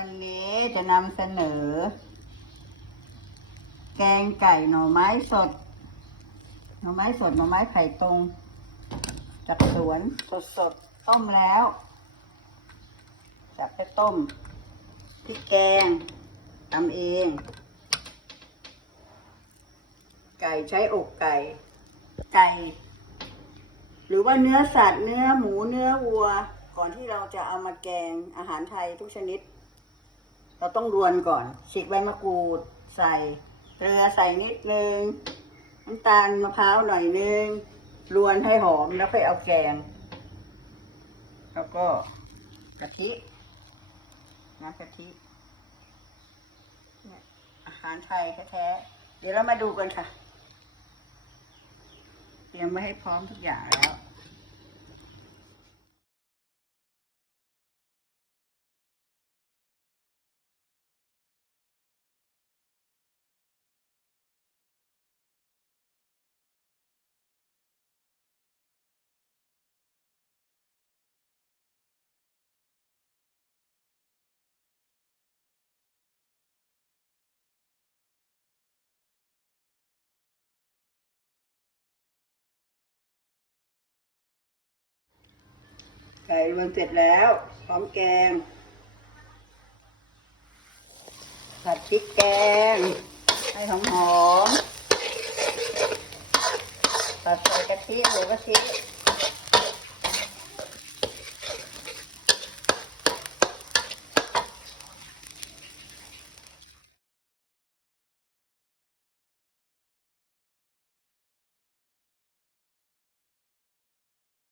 วันนี้จะนำเสนอ แกงไก่หน่อไม้สด หน่อไม้สดหน่อไม้ไผ่ตรงจากสวนสดสดๆต้มแล้วจับไปต้มพริกแกงทำเอง ไก่ใช้อกไก่ ไก่ หรือว่าเนื้อสัตว์เนื้อหมูเนื้อวัว ก่อนที่เราจะเอามาแกงอาหารไทยทุกชนิด เราต้องรวนก่อนฉีกใบมะกรูด ใส่เกลือใส่นิดนึงน้ำตาลมะพร้าวหน่อยนึงรวนให้หอมแล้วค่อยเอาแกง แล้วก็กะทิน้ำกะทิอาหารไทยแท้ๆเดี๋ยวเรามาดูกันค่ะเตรียมไว้ให้พร้อมทุกอย่างแล้ว ไก่รวนเสร็จแล้ว พร้อมแกง ผัดพริกแกง ให้หอมหอมผัดใส่กะทิหรือกะทิ